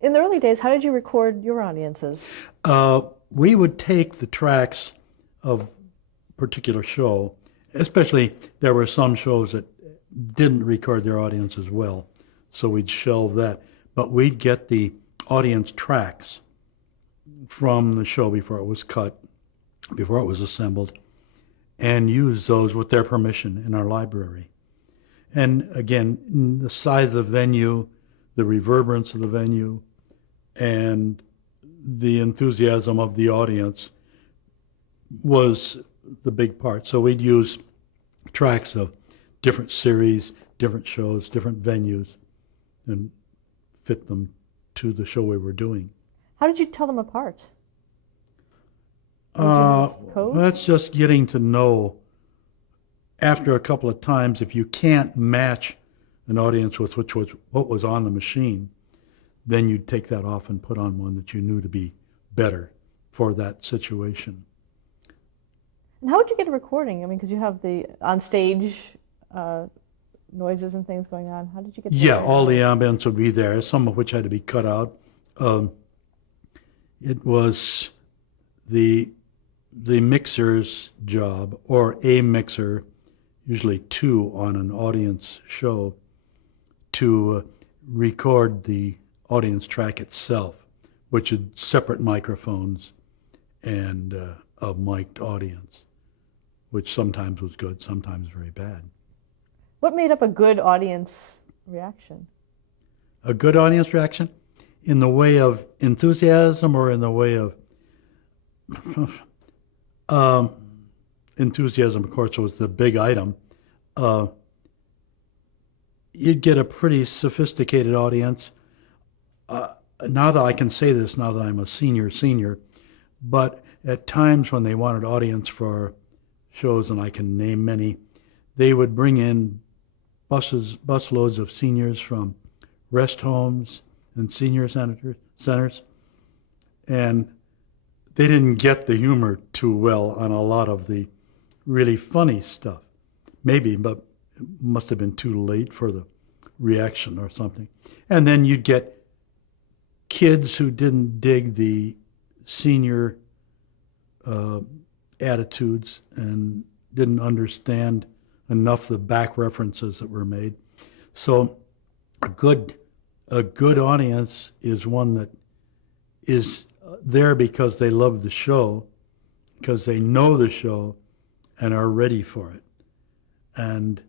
In the early days, how did you record your audiences? We would take the tracks of a particular show, especially there were some shows that didn't record their audience as well, so we'd shelve that. But we'd get the audience tracks from the show before it was cut, before it was assembled, and use those with their permission in our library. And again, the size of the venue, the reverberance of the venue, and the enthusiasm of the audience was the big part. So we'd use tracks of different series, different shows, different venues, and fit them to the show we were doing. How did you tell them apart? That's just getting to know. After a couple of times, if you can't match an audience with what was on the machine, then you'd take that off and put on one that you knew to be better for that situation. And how would you get a recording? I mean, because you have the on-stage noises and things going on. How did you get the Yeah, all the recordings? ambience would be there, some of which had to be cut out. It was the mixer's job, or a mixer, usually two on an audience show, to record the audience track itself, which had separate microphones and a mic'd audience, which sometimes was good, sometimes very bad. What made up a good audience reaction? A good audience reaction in the way of enthusiasm or in the way of enthusiasm, of course, was the big item. You'd get a pretty sophisticated audience. Now that I can say this, now that I'm a senior, but at times when they wanted audience for shows, and I can name many, they would bring in busloads of seniors from rest homes and senior centers, and they didn't get the humor too well on a lot of the really funny stuff. Maybe, but it must have been too late for the reaction or something. And then you'd get kids who didn't dig the senior attitudes and didn't understand enough the back references that were made. So a good audience is one that is there because they love the show, because they know the show and are ready for it. And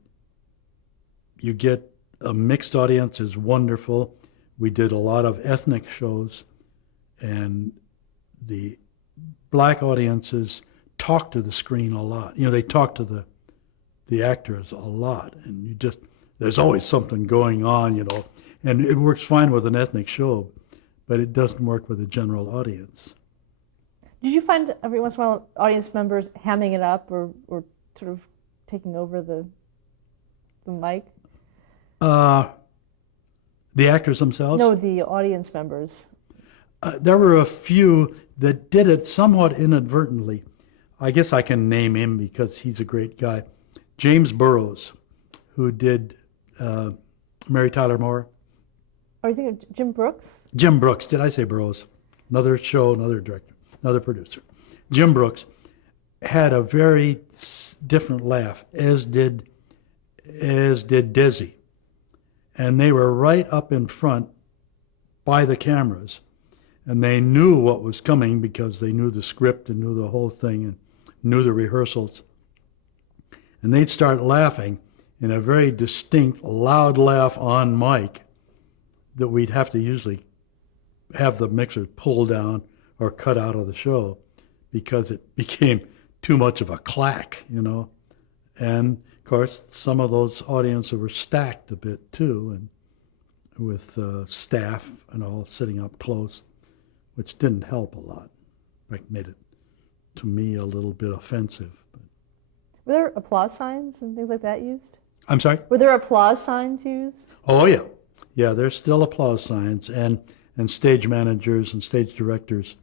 you get a mixed audience is wonderful. We did a lot of ethnic shows, and the black audiences talk to the screen a lot. You know, they talk to the actors a lot, and there's always something going on, you know, and it works fine with an ethnic show, but it doesn't work with a general audience. Did you find every once in a while audience members hamming it up or sort of taking over the mic? The actors themselves? No, the audience members. There were a few that did it somewhat inadvertently. I guess I can name him because he's a great guy. James Burrows, who did Mary Tyler Moore. Are you thinking of Jim Brooks? Jim Brooks, did I say Burrows? Another show, another director, another producer. Jim Brooks had a very different laugh, as did Desi. And they were right up in front by the cameras. And they knew what was coming because they knew the script and knew the whole thing and knew the rehearsals. And they'd start laughing in a very distinct, loud laugh on mic that we'd have to usually have the mixer pull down or cut out of the show because it became too much of a clack, you know. And of course, some of those audiences were stacked a bit too, and with staff and all sitting up close, which didn't help a lot. In fact, made it, to me, a little bit offensive. Were there applause signs and things like that used? I'm sorry? Were there applause signs used? Oh, yeah. Yeah, there's still applause signs and stage managers and stage directors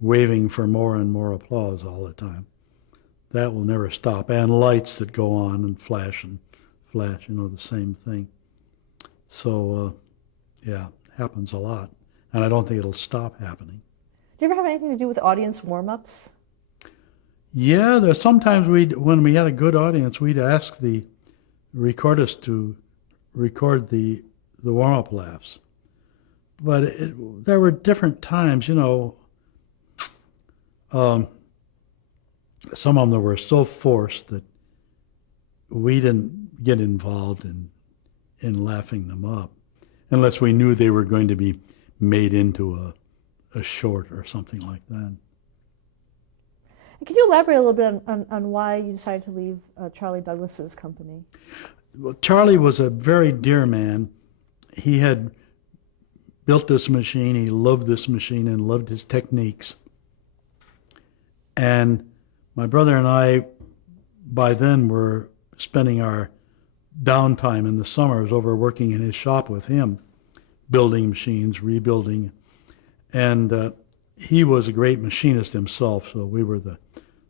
waving for more and more applause all the time. That will never stop. And lights that go on and flash, you know, the same thing. So, yeah, happens a lot. and I don't think it'll stop happening. Do you ever have anything to do with audience warm-ups? Yeah, there's sometimes when we had a good audience, we'd ask the recordist to record the warm-up laughs. But there were different times, some of them were so forced that we didn't get involved in laughing them up unless we knew they were going to be made into a short or something like that. Can you elaborate a little bit on why you decided to leave Charlie Douglas's company? Well, Charlie was a very dear man. He had built this machine. He loved this machine and loved his techniques. And my brother and I, by then, were spending our downtime in the summers over working in his shop with him, building machines, rebuilding. And he was a great machinist himself, so we were the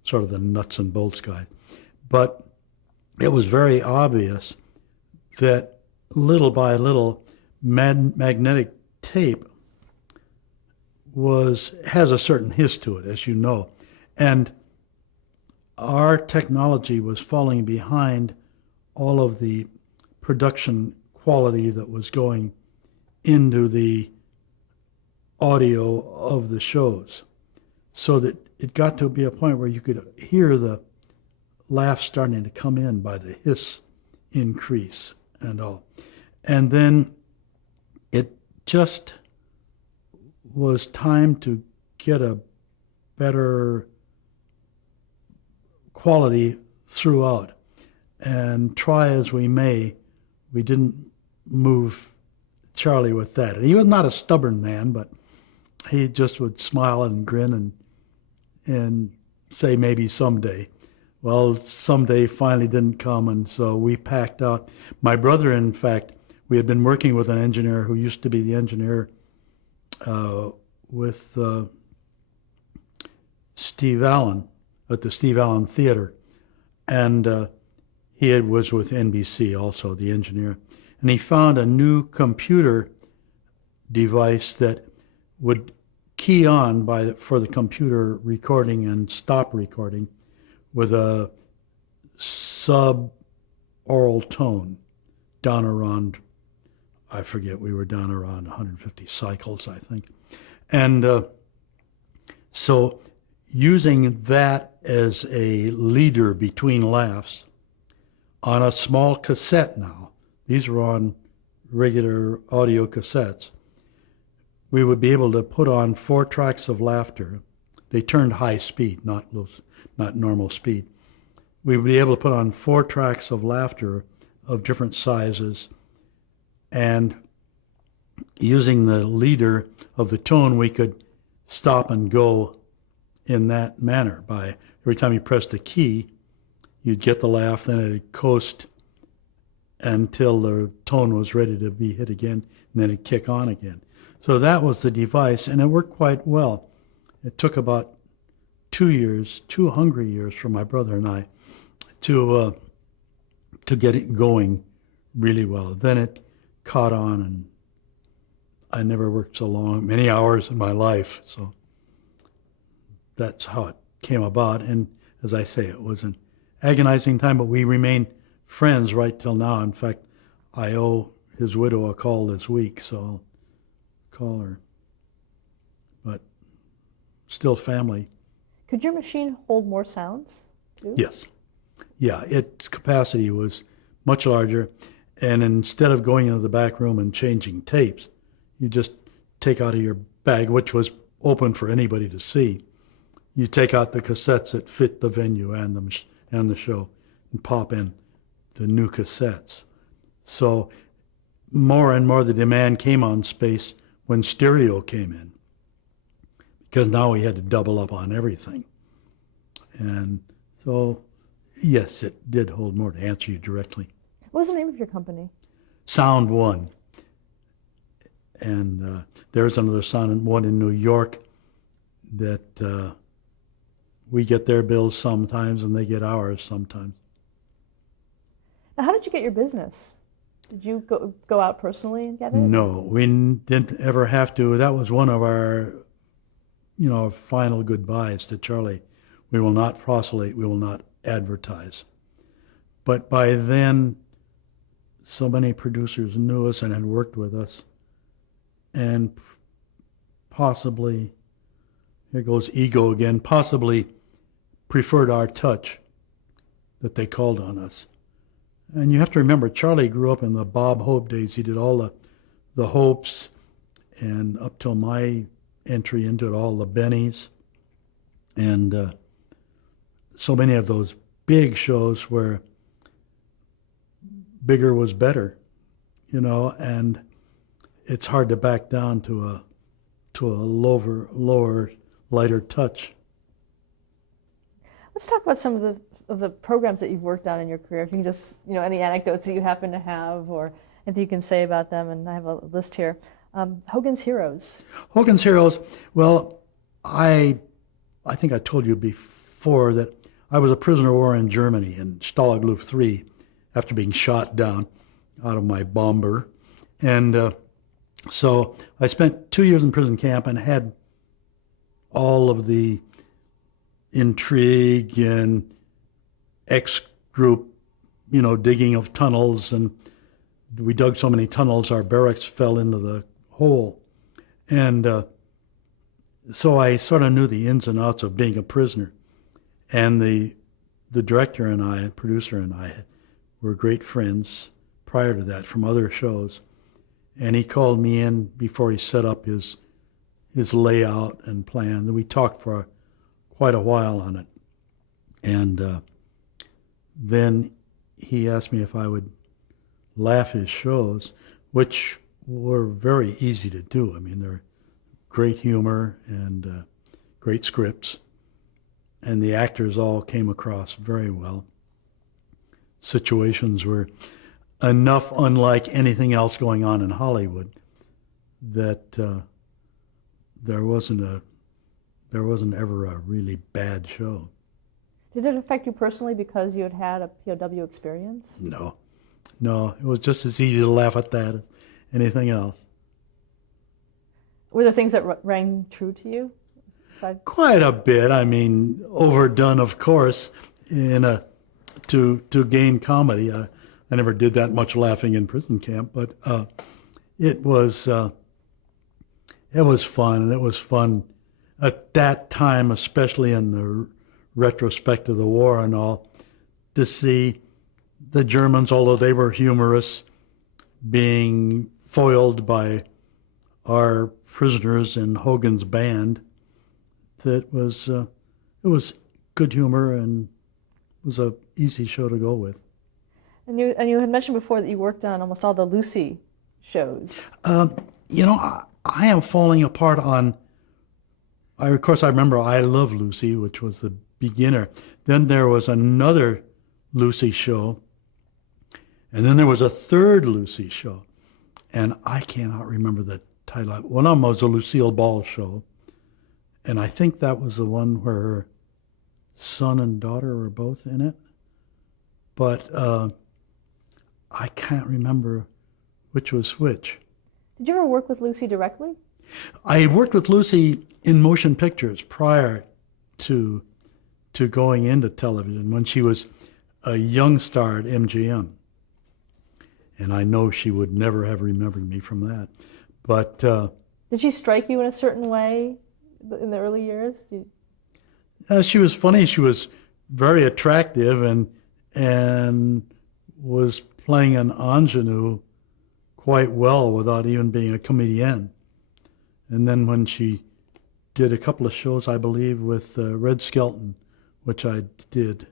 sort of the nuts and bolts guy. But it was very obvious that little by little, magnetic tape has a certain hiss to it, as you know. And our technology was falling behind all of the production quality that was going into the audio of the shows, so that it got to be a point where you could hear the laugh starting to come in by the hiss increase and all. And then it just was time to get a better quality throughout. And try as we may, we didn't move Charlie with that. And he was not a stubborn man, but he just would smile and grin and say maybe someday. Well, someday finally didn't come, and so we packed out. My brother, in fact, we had been working with an engineer who used to be the engineer with Steve Allen at the Steve Allen Theater, and he was with NBC also, the engineer. And he found a new computer device that would key on for the computer recording and stop recording with a sub-aural tone down around, I forget, we were down around 150 cycles, I think. And so using that as a leader between laughs on a small cassette now, these were on regular audio cassettes, we would be able to put on 4 tracks of laughter. They turned high speed, not normal speed. We would be able to put on 4 tracks of laughter of different sizes, and using the leader of the tone, we could stop and go in that manner. By every time you pressed a key, you'd get the laugh, then it'd coast until the tone was ready to be hit again, and then it'd kick on again. So that was the device, and it worked quite well. It took about 2 years, 2 hungry years for my brother and I to get it going really well. Then it caught on, and I never worked so many hours in my life. So that's how it came about. And as I say, it was an agonizing time, but we remain friends right till now. In fact, I owe his widow a call this week, so I'll call her. But still family. Could your machine hold more sounds, too? Yes. Yeah, its capacity was much larger, and instead of going into the back room and changing tapes, you just take out of your bag, which was open for anybody to see, you take out the cassettes that fit the venue and the show and pop in the new cassettes. So more and more the demand came on space when stereo came in, because now we had to double up on everything. And so, yes, it did hold more, to answer you directly. What was the name of your company? Sound One. And there's another Sound One in New York that we get their bills sometimes and they get ours sometimes. Now, how did you get your business? Did you go out personally and get it? No, we didn't ever have to. That was one of our, final goodbyes to Charlie. We will not proselyte. We will not advertise. But by then, so many producers knew us and had worked with us, and possibly, here goes ego again, possibly preferred our touch, that they called on us. And you have to remember, Charlie grew up in the Bob Hope days. He did all the Hopes, and up till my entry into it, all the Bennies, and so many of those big shows where bigger was better, and it's hard to back down to a lower, lighter touch. Let's talk about some of the programs that you've worked on in your career. If you can just, any anecdotes that you happen to have or anything you can say about them. And I have a list here. Hogan's Heroes. Hogan's Heroes. Well, I think I told you before that I was a prisoner of war in Germany in Stalag Luft 3 after being shot down out of my bomber. And so I spent 2 years in prison camp and had all of the intrigue and X-group, digging of tunnels. And we dug so many tunnels, our barracks fell into the hole. And so I sort of knew the ins and outs of being a prisoner. And the director and I, producer and I, were great friends prior to that from other shows. And he called me in before he set up his layout and plan. And we talked for quite a while on it. And then he asked me if I would laugh his shows, which were very easy to do. I mean, they're great humor and great scripts. And the actors all came across very well. Situations were enough unlike anything else going on in Hollywood that there wasn't ever a really bad show. Did it affect you personally because you had had a POW experience? No, it was just as easy to laugh at that as anything else. Were there things that rang true to you? Quite a bit. I mean, overdone, of course, to gain comedy. I never did that much laughing in prison camp, but it was fun, and it was fun at that time, especially in the retrospect of the war and all, to see the Germans, although they were humorous, being foiled by our prisoners in Hogan's band. It was good humor and was a easy show to go with. And you had mentioned before that you worked on almost all the Lucy shows. I am falling apart on. Of course, I remember I Love Lucy, which was the beginner. Then there was another Lucy show, and then there was a third Lucy show, and I cannot remember the title. One of them was a Lucille Ball show. And I think that was the one where her son and daughter were both in it. But I can't remember which was which. Did you ever work with Lucy directly? I worked with Lucy in motion pictures prior to going into television when she was a young star at MGM. And I know she would never have remembered me from that. But did she strike you in a certain way in the early years? She was funny. She was very attractive and was playing an ingenue quite well without even being a comedienne. And then when she did a couple of shows, I believe, with Red Skelton, which I did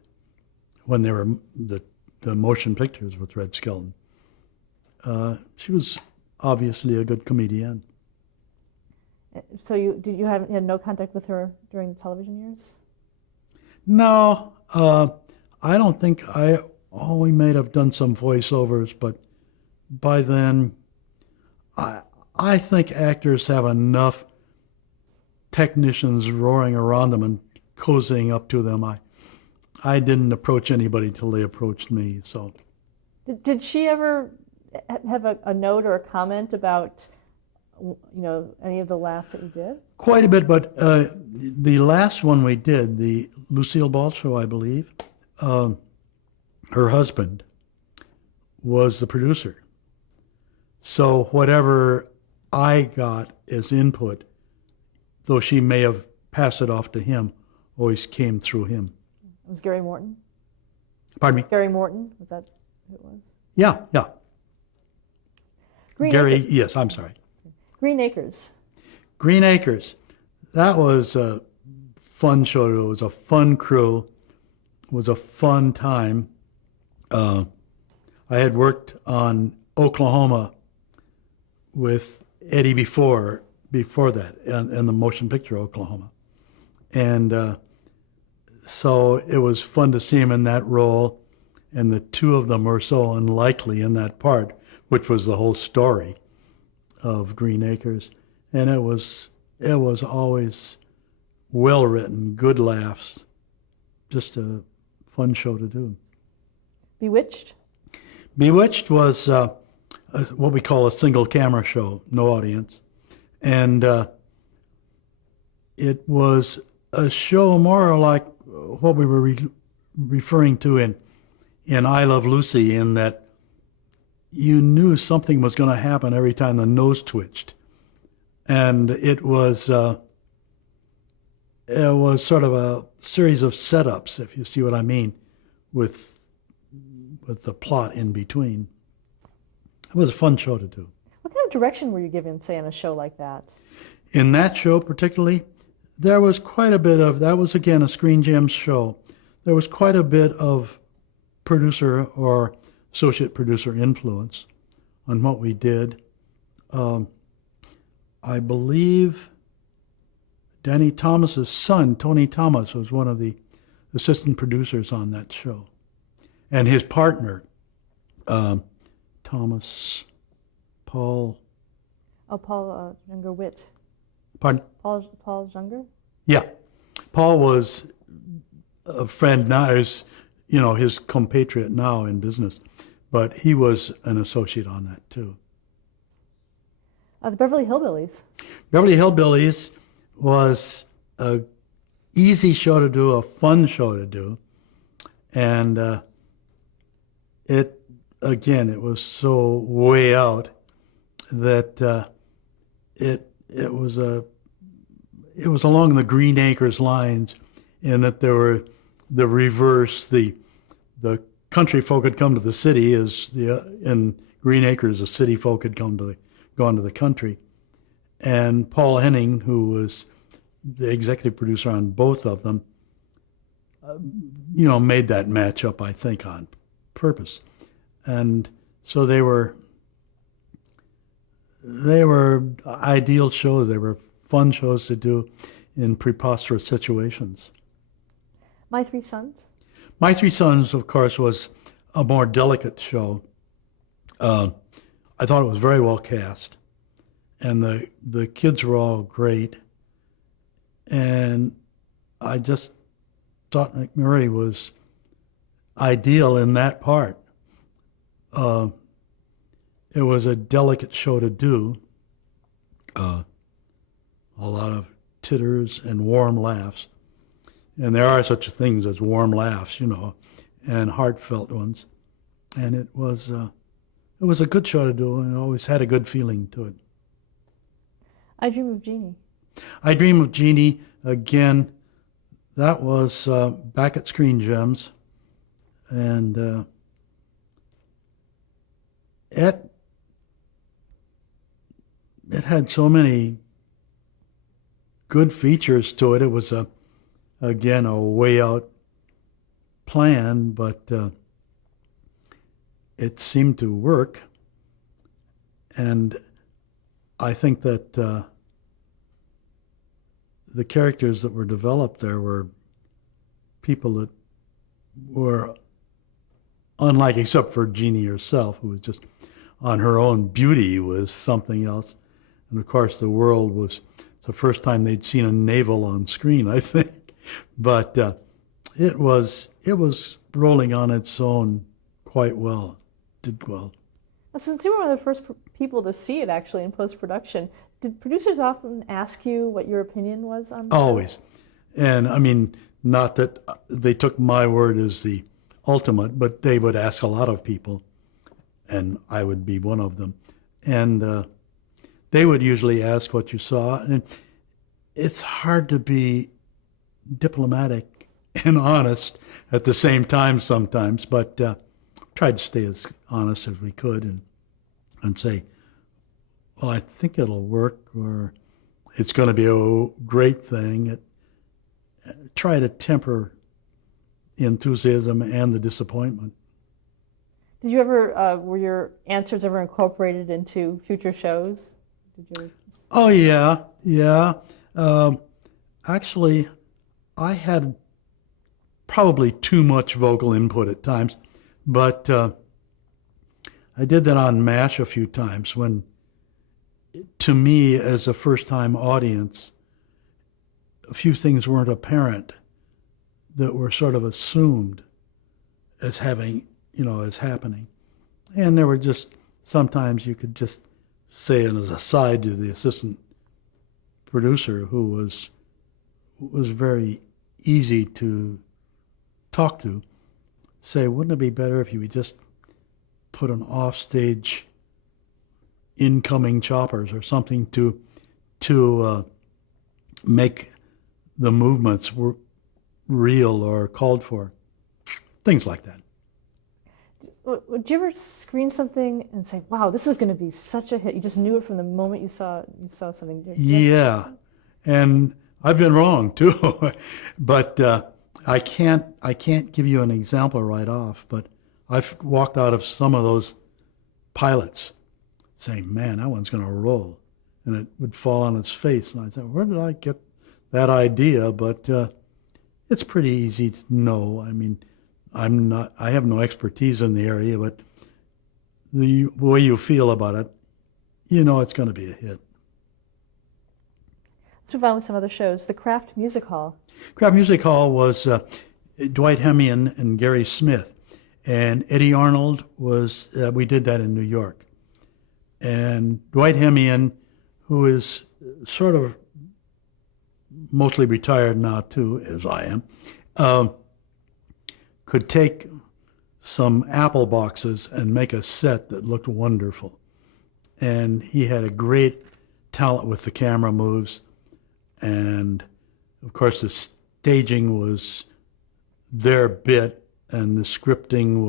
when they were the motion pictures with Red Skelton, she was obviously a good comedienne. So you had no contact with her during the television years? No, I don't think we may have done some voiceovers, but by then, I think actors have enough technicians roaring around them and cozying up to them. I didn't approach anybody till they approached me. So, did she ever have a note or a comment about, any of the laughs that you did? Quite a bit, but the last one we did, the Lucille Ball show, I believe, her husband was the producer. So whatever I got as input, though she may have passed it off to him, always came through him. It was Gary Morton? Pardon me? Gary Morton, was that who it was? Yeah. Green Gary, Acres. yes, I'm sorry. Green Acres. Green Acres. That was a fun show. It was a fun crew. It was a fun time. I had worked on Oklahoma with Eddie before that, in the motion picture Oklahoma. And so it was fun to see him in that role. And the two of them were so unlikely in that part, which was the whole story of Green Acres. And it was always well written, good laughs, just a fun show to do. Bewitched? Bewitched was what we call a single camera show, no audience. And it was a show more like what we were referring to in I Love Lucy, in that you knew something was going to happen every time the nose twitched. And it was sort of a series of setups, if you see what I mean, with the plot in between. It was a fun show to do. What kind of direction were you given, say, on a show like that? In that show particularly, there was quite a bit of, that was again a Screen Gems show, there was quite a bit of producer or associate producer influence on what we did. I believe Danny Thomas's son, Tony Thomas, was one of the assistant producers on that show. And his partner, Thomas, Paul. Oh, Paul Younger Witt. Pardon? Paul Younger? Yeah. Paul was a friend now, is, his compatriot now in business. But he was an associate on that too. The Beverly Hillbillies. Beverly Hillbillies was a easy show to do, a fun show to do. And it was so way out that it was along the Green Acres lines, in that there were the reverse, the country folk had come to the city, in Green Acres the city folk had gone to the country. And Paul Henning, who was the executive producer on both of them, made that match up, I think, on purpose. And so they were ideal shows. They were fun shows to do in preposterous situations. My Three Sons? My Three Sons, of course, was a more delicate show. I thought it was very well cast, and the kids were all great. And I just thought McMurray was ideal in that part. It was a delicate show to do. A lot of titters and warm laughs. And there are such things as warm laughs, and heartfelt ones. And it was a good show to do, and it always had a good feeling to it. I Dream of Jeannie. I Dream of Jeannie, again, that was back at Screen Gems. And it had so many good features to it. It was again a way out plan, but it seemed to work. And I think that the characters that were developed there were people that were unlike, except for Jeannie herself, who was just on her own. Beauty was something else. And of course the world was, it's the first time they'd seen a navel on screen, I think. But it was rolling on its own quite well, did well. Since you were one of the first people to see it actually in post-production, did producers often ask you what your opinion was on shows? Always. And I mean, not that they took my word as the ultimate, but they would ask a lot of people, and I would be one of them. And they would usually ask what you saw. And it's hard to be diplomatic and honest at the same time sometimes, but tried to stay as honest as we could and say, well, I think it'll work, or it's going to be a great thing. Try to temper the enthusiasm and the disappointment. Did you ever, were your answers ever incorporated into future shows? Did you? Oh, yeah, yeah. Actually, I had probably too much vocal input at times, but I did that on MASH a few times when, to me, as a first-time audience, a few things weren't apparent that were sort of assumed as having, as happening. And there were just, sometimes you could just say it as a aside to the assistant producer, who was very easy to talk to, say, wouldn't it be better if you would just put an offstage incoming choppers or something to make the movements real or called for, things like that. Would you ever screen something and say, "Wow, this is going to be such a hit"? You just knew it from the moment you saw something. Yeah, and I've been wrong too, but I can't give you an example right off. But I've walked out of some of those pilots saying, "Man, that one's going to roll," and it would fall on its face, and I thought, "Where did I get that idea?" But it's pretty easy to know. I mean, I have no expertise in the area, but the way you feel about it, it's going to be a hit. Let's move on with some other shows. The Kraft Music Hall. Kraft Music Hall was Dwight Hemian and Gary Smith, and Eddie Arnold was, we did that in New York. And Dwight Hemian, who is sort of mostly retired now too, as I am, could take some Apple boxes and make a set that looked wonderful. And he had a great talent with the camera moves. And of course the staging was their bit, and the scripting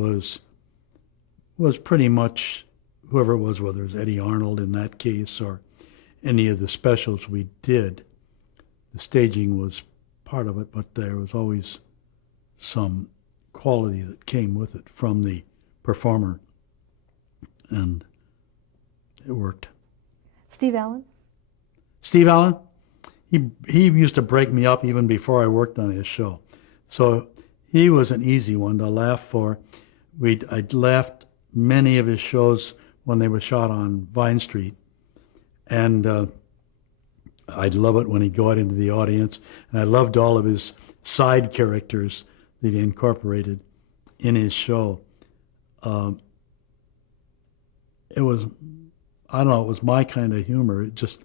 was pretty much whoever it was, whether it was Eddie Arnold in that case or any of the specials we did. The staging was part of it, but there was always some quality that came with it from the performer, and it worked. Steve Allen? Steve Allen, he used to break me up even before I worked on his show. So he was an easy one to laugh for. I'd laughed many of his shows when they were shot on Vine Street, and I'd love it when he'd go out into the audience, and I loved all of his side characters that he incorporated in his show. It was, I don't know, it was my kind of humor. It just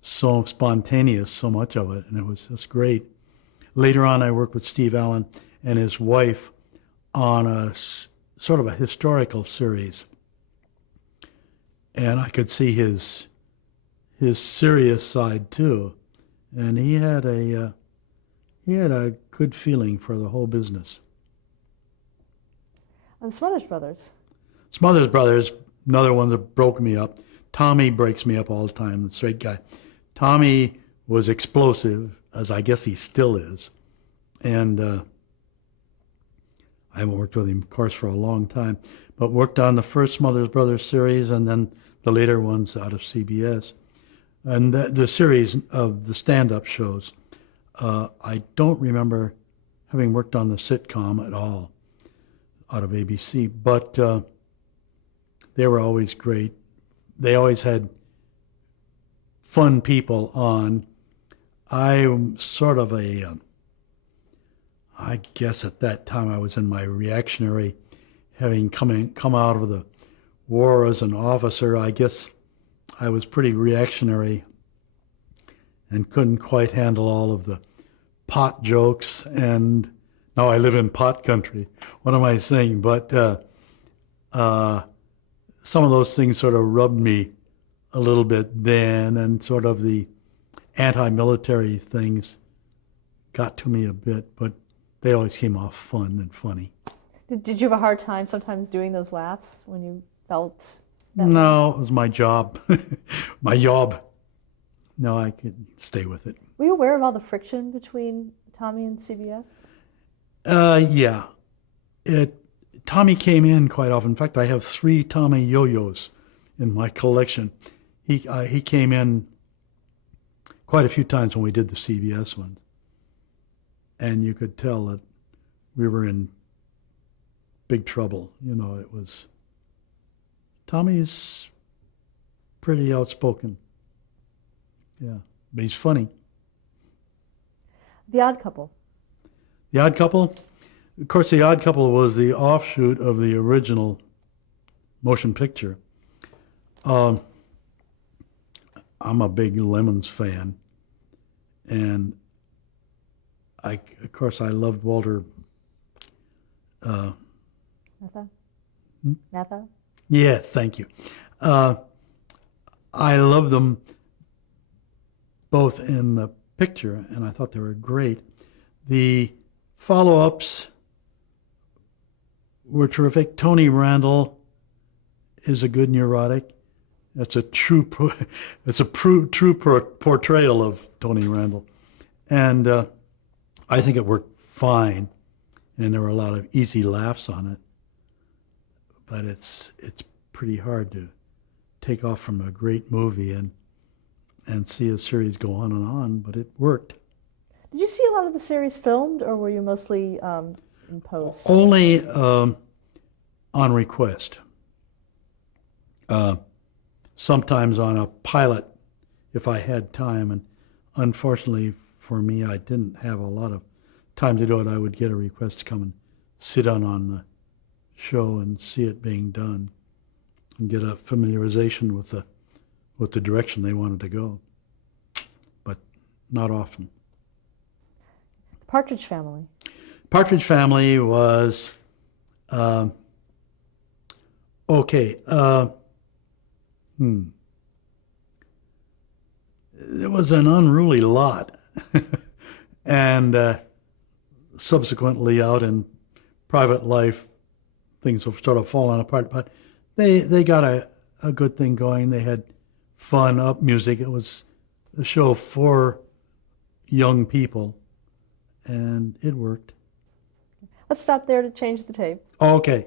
so spontaneous, so much of it, and it was just great. Later on, I worked with Steve Allen and his wife on a sort of a historical series, and I could see his serious side too, and he had a good feeling for the whole business. And Smothers Brothers. Smothers Brothers, another one that broke me up. Tommy breaks me up all the time, the straight guy. Tommy was explosive, as I guess he still is, and I haven't worked with him, of course, for a long time, but worked on the first Smothers Brothers series and then the later ones out of CBS. And the series of the stand-up shows, I don't remember having worked on the sitcom at all out of ABC, but they were always great. They always had fun people on. I'm sort of I guess at that time I was in my reactionary, having come out of the war as an officer, I guess I was pretty reactionary and couldn't quite handle all of the pot jokes. And now I live in pot country. What am I saying? But some of those things sort of rubbed me a little bit then, and sort of the anti-military things got to me a bit, but they always came off fun and funny. Did you have a hard time sometimes doing those laughs when you felt that way? No, it was my job, my job. No, I could stay with it. Were you aware of all the friction between Tommy and CBS? Yeah. Tommy came in quite often. In fact, I have 3 Tommy yo-yos in my collection. He came in quite a few times when we did the CBS one. And you could tell that we were in big trouble. You know, it was... Tommy's pretty outspoken. Yeah, but he's funny. The Odd Couple. The Odd Couple? Of course, The Odd Couple was the offshoot of the original motion picture. I'm a big Lemons fan, and of course, I loved Walter. Matthau? Yes, thank you. I love them both in the picture, and I thought they were great. The follow-ups were terrific. Tony Randall is a good neurotic. That's a true portrayal of Tony Randall, and I think it worked fine. And there were a lot of easy laughs on it, but it's pretty hard to take off from a great movie and see a series go on, but it worked. Did you see a lot of the series filmed, or were you mostly in post? Only on request. Sometimes on a pilot, if I had time, and unfortunately for me, I didn't have a lot of time to do it. I would get a request to come and sit on the show and see it being done, and get a familiarization with the direction they wanted to go, but not often. The Partridge Family. Partridge Family was okay. It was an unruly lot, and subsequently out in private life, things have sort of fallen apart. But they got a good thing going. They had fun, up music. It was a show for young people, and it worked. Let's stop there to change the tape. Okay.